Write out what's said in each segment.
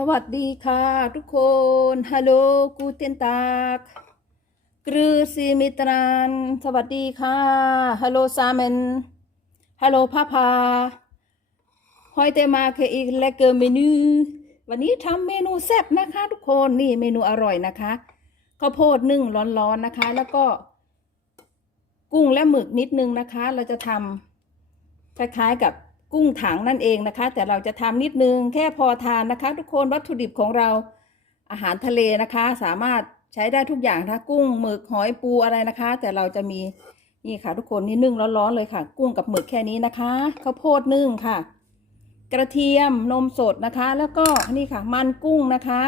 สวัสดีค่ะทุกคนฮัลโหลกูเตนตากกรือซีมิตรานสวัสดีค่ะฮัลโหลซาเมนฮัลโหลพาพาฮอยเตมาเคอีกเลกเกอร์เมนูวันนี้ทำเมนูแซ่บนะคะ ทุกคนนี่เมนูอร่อยนะคะข้าวโพดนึ่งร้อนๆนะคะ แล้วก็ กุ้งและหมึกนิดนึงนะคะ เราจะทำคล้ายๆกับ กุ้งถังนั่นเองนะคะ แต่เราจะทำนิดนึงแค่พอทานนะคะ ทุกคนวัตถุดิบของเราอาหารทะเลนะคะ สามารถใช้ได้ทุกอย่างนะกุ้งหมึกหอยปูอะไรนะคะ แต่เราจะมีนี่ค่ะทุกคนนี่นึ่งร้อนๆเลยค่ะ กุ้งกับหมึกแค่นี้นะคะข้าวโพดนึ่งค่ะ กระเทียมนมสดนะคะ แล้วก็นี่ค่ะ มันกุ้งนะคะ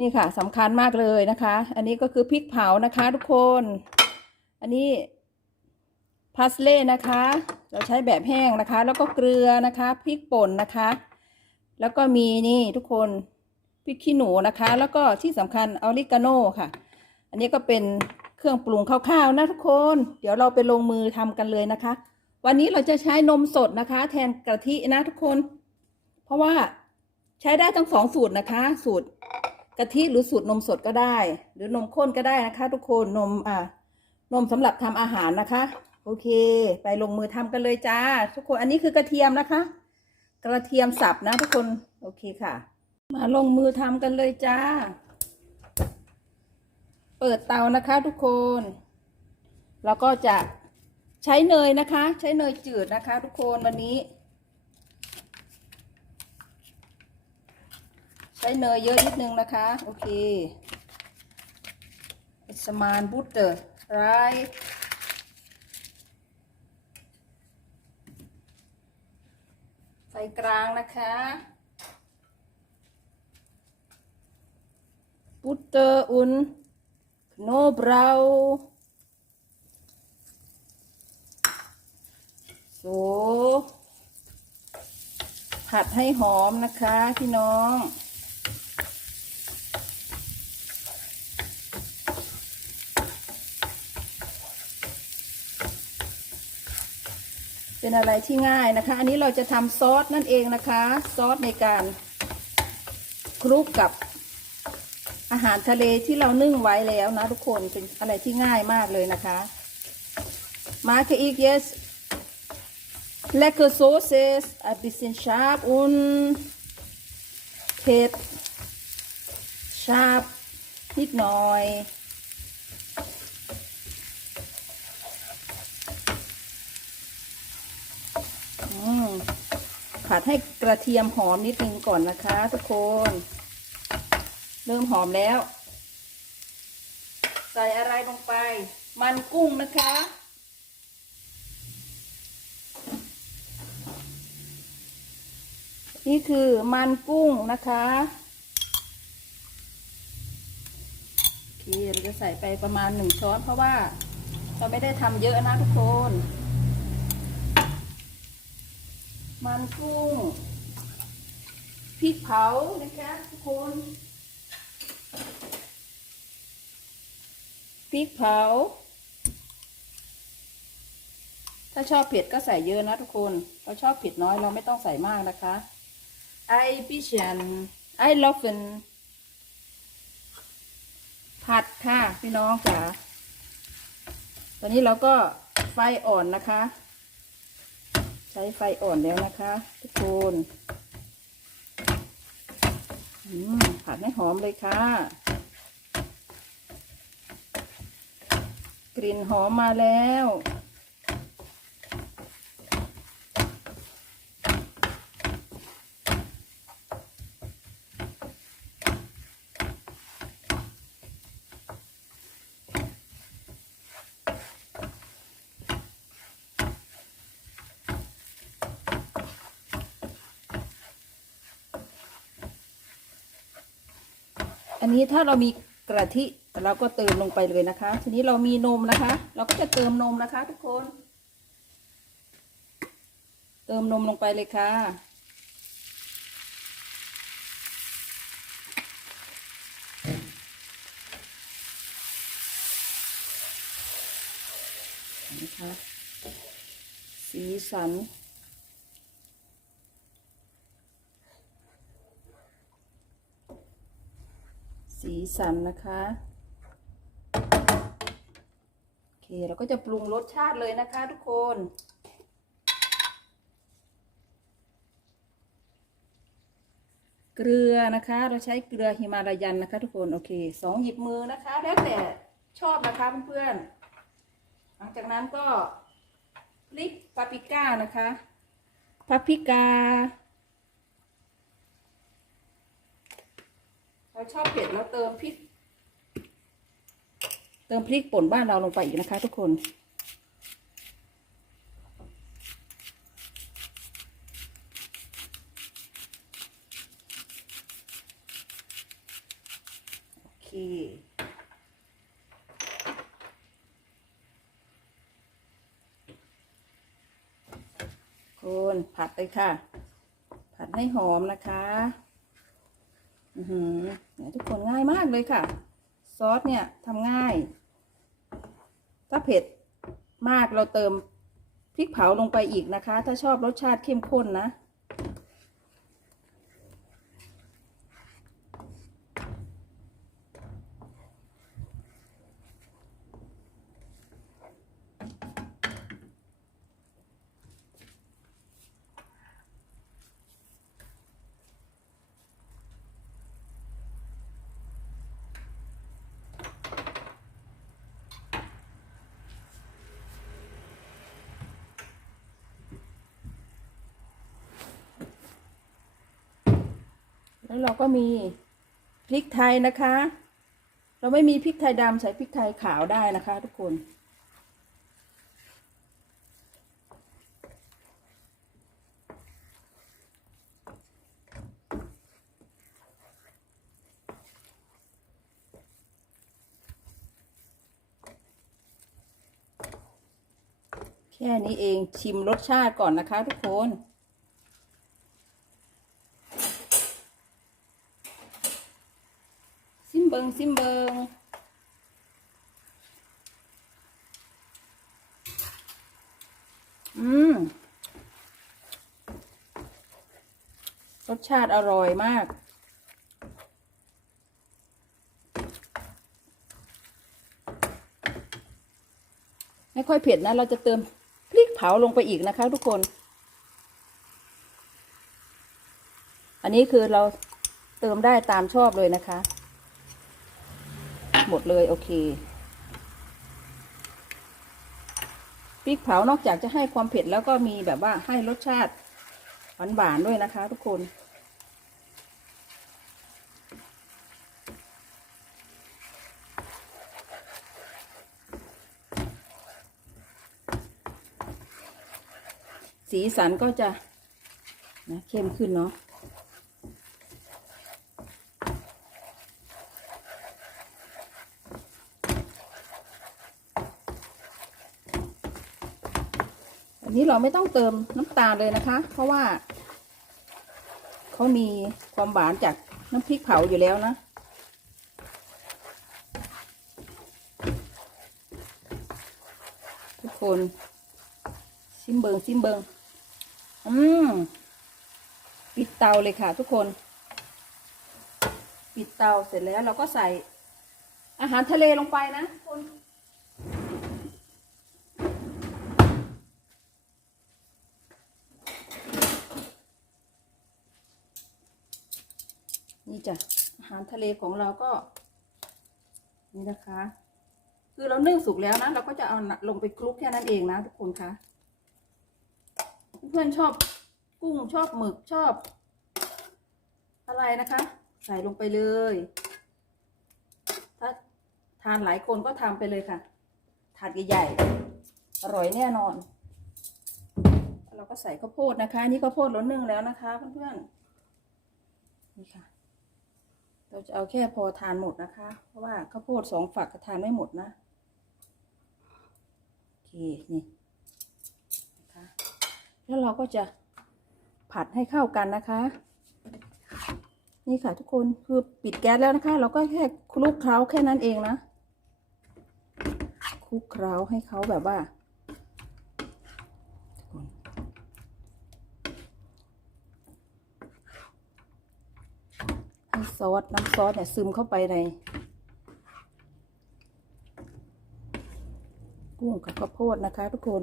นี่ค่ะสำคัญมากเลยนะคะ อันนี้ก็คือพริกเผานะคะ ทุกคน อันนี้พาสเล่นะคะ เราใช้แบบแห้งนะคะ แล้วก็เกลือนะคะพริกป่นนะคะ แล้วก็มีนี่ทุกคนพริกขี้หนูนะคะ แล้วก็ที่สำคัญออริกาโน่ค่ะ อันนี้ก็เป็นเครื่องปรุงคร่าวๆนะทุกคน เดี๋ยวเราไปลงมือทำกันเลยนะคะ วันนี้เราจะใช้นมสดนะคะ แทนกะทินะทุกคน เพราะว่าใช้ได้ทั้งสองสูตรนะคะ สูตรกะทิหรือสูตรนมสดก็ได้ หรือนมข้นก็ได้นะคะ ทุกคนนมอ่านมสำหรับทำอาหารนะคะโอเค ไปลงมือทำกันเลยจ้า ทุกคนอันนี้คือกระเทียมนะคะ กระเทียมสับนะทุกคนโอเคค่ะ มาลงมือทำกันเลยจ้า เปิดเตานะคะ ทุกคนแล้วก็จะใช้เนยนะคะ ใช้เนยจืดนะคะ ทุกคนวันนี้ ใช้เนยเยอะนิดนึงนะคะ โอเคสมานบุ ตเตอร์ไรไฟกลางนะคะปุตเตอร์อุนโนบราวโซผัดให้หอมนะคะพี่น้อง เป็นอะไรที่ง่ายนะคะ อันนี้เราจะทำซอสนั่นเองนะคะ ซอสในการคลุกกับอาหารทะเลที่เรานึ่งไว้แล้วนะทุกคนเป็นอะไรที่ง่ายมากเลยนะคะมา ke ik yes lekker soßes ein bisschen scharf und เผ็ด scharf นิดหน่อย อืม ผัดให้กระเทียมหอมนิดนึงก่อนนะคะ ทุกคน เริ่มหอมแล้ว ใส่อะไรลงไป มันกุ้งนะคะ นี่คือมันกุ้งนะคะโอเคเราจะใส่ไปประมาณหนึ่งช้อนเพราะว่าเราไม่ได้ทำเยอะนะทุกคน มันกุ้งพริกเผานะคะทุกคนพริกเผา ถ้าชอบเผ็ดก็ใส่เยอะนะทุกคนเราชอบเผ็ดน้อยเราไม่ต้องใส่มากนะคะไอพิเชียนไอลอฟเฟนผัดค่ะพี่น้องจ๋าตอนนี้เราก็ไฟอ่อนนะคะ ใช้ไฟอ่อนแล้วนะคะ ทุกคนผัดให้หอมเลยค่ะ กลิ่นหอมมาแล้ว อันนี้ถ้าเรามีกะทิเราก็เติมลงไปเลยนะคะ ทีนี้เรามีนมนะคะ เราก็จะเติมนมนะคะ ทุกคน เติมนมลงไปเลยค่ะ นะคะ สีสัน สีสันนะคะโอเคเราก็จะปรุงรสชาติเลยนะคะทุกคนเกลือนะคะ เราใช้เกลือฮิมาลายันนะคะ ทุกคนโอเคสองหยิบมือนะคะ แล้วแต่ชอบนะคะเพื่อนๆหลังจากนั้นก็พริกปาปริก้านะคะ ปาปริกา เราชอบเผ็ดเราเติมพริก เติมพริกป่นบ้านเราลงไปอีกนะคะ ทุกคน โอเคคนผัดเลยค่ะ ผัดให้หอมนะคะ อือหือเนี่ทุกคนง่ายมากเลยค่ะ ซอสเนี่ยทำง่าย ถ้าเผ็ดมากเราเติมพริกเผาลงไปอีกนะคะ ถ้าชอบรสชาติเข้มข้นนะ แล้วเราก็มีพริกไทยนะคะ เราไม่มีพริกไทยดำใช้พริกไทยขาวได้นะคะ ทุกคน แค่นี้เองชิมรสชาติก่อนนะคะทุกคน ซิมเบิงซิมเบิงอืมรสชาติอร่อยมาก ไม่ค่อยเผ็ดนะ เราจะเติมพริกเผาลงไปอีกนะคะทุกคน อันนี้คือเราเติมได้ตามชอบเลยนะคะ หมดเลยโอเคพริกเผานอกจากจะให้ความเผ็ดแล้วก็มีแบบว่าให้รสชาติหวานๆด้วยนะคะ ทุกคน สีสันก็จะนะเข้มขึ้นเนาะ อันนี้เราไม่ต้องเติมน้ำตาลเลยนะคะ เพราะว่าเขามีความหวานจากน้ำพริกเผาอยู่แล้วนะทุกคนซิมเบิงซิมเบิงอืมปิดเตาเลยค่ะทุกคน ปิดเตาเสร็จแล้วเราก็ใส่อาหารทะเลลงไปนะทุกคน จ้ะอาหารทะเลของเราก็ นี่นะคะ คือเรานึ่งสุกแล้วนะเราก็จะเอาลงไปคลุกแค่นั้นเองนะทุกคนคะเพื่อนชอบกุ้งชอบหมึกชอบ อะไรนะคะ ใส่ลงไปเลย ถ้าทานหลายคนก็ทำไปเลยค่ะถาดใหญ่ๆอร่อยแน่นอนเราก็ใส่ข้าวโพดนะคะ นี่ข้าวโพดล้นนึ่งแล้วนะคะเพื่อนๆนี่ค่ะ เราจะเอาแค่พอทานหมดนะคะ เพราะว่าข้าวโพดสองฝักก็ทานไม่หมดนะโอเคนี่นะคะแล้วเราก็จะผัดให้เข้ากันนะคะ นี่ค่ะทุกคนคือปิดแก๊สแล้วนะคะ เราก็แค่คลุกเคล้าแค่นั้นเองนะคลุกเคล้าให้เขาแบบว่าทุกคนใให้ ซอสน้ำซอสเนี่ยซึมเข้าไปใน กุ้งกับข้าวโพดนะคะทุกคน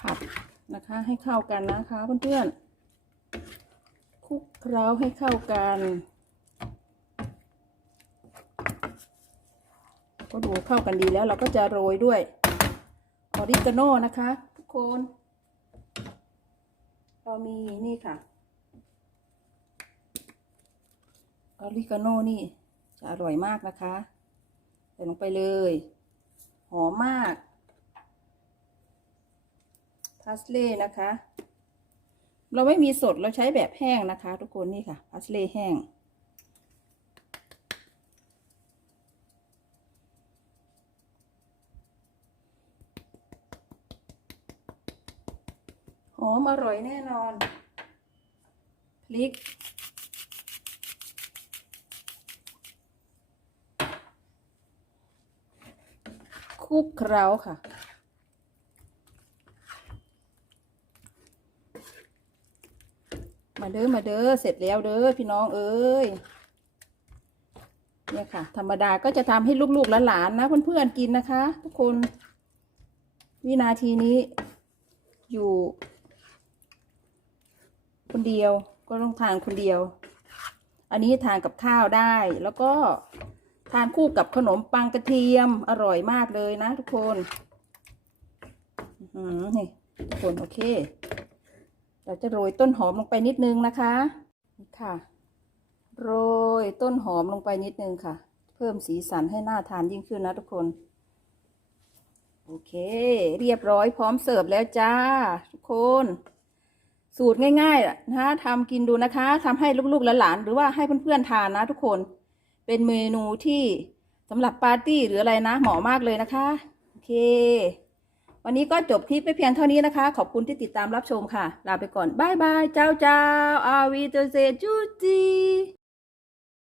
ผัดนะคะ ให้เข้ากันนะคะเพื่อนๆคลุกเคล้าให้เข้ากัน ก็ดูเข้ากันดีแล้วเราก็จะโรยด้วยออริกาโน่นะคะ ทุกคน เรามีนี่ค่ะออริกาโน่นี่จะอร่อยมากนะคะ ใส่ลงไปเลย หอมมากาสเล่นะคะ เราไม่มีสดเราใช้แบบแห้งนะคะ ทุกคนนี่ค่ะพาสเล่แห้ง หอมอร่อยแน่นอนพริกคลุกเคล้าค่ะ มาเด้อมาเด้อเสร็จแล้วเด้อพี่น้องเอ้ยเนี่ยค่ะ ธรรมดาก็จะทำให้ลูกๆหลานๆนะเพื่อนๆกินนะคะ ทุกคน วินาทีนี้ อยู่ คนเดียวก็ต้องทานคนเดียว อันนี้ทานกับข้าวได้ แล้วก็ทานคู่กับขนมปังกระเทียมอร่อยมากเลยนะทุกคน อื้อหือนี่ทุกคนโอเค เราจะโรยต้นหอมลงไปนิดนึงนะคะนี่ค่ะ โรยต้นหอมลงไปนิดนึงค่ะ เพิ่มสีสันให้น่าทานยิ่งขึ้นนะทุกคน โอเค เรียบร้อยพร้อมเสิร์ฟแล้วจ้า ทุกคน สูตรง่ายๆนะทำกินดูนะคะทำให้ลูกๆหลานๆหรือว่าให้เพื่อนๆทานนะทุกคน เป็นเมนูที่สำหรับปาร์ตี้หรืออะไรนะเหมาะมากเลยนะคะ โอเค วันนี้ก็จบคลิปไปเพียงเท่านี้นะคะ ขอบคุณที่ติดตามรับชมค่ะ ลาไปก่อนบายบาย เจ้าเจ้าอาวีเจเซจูจี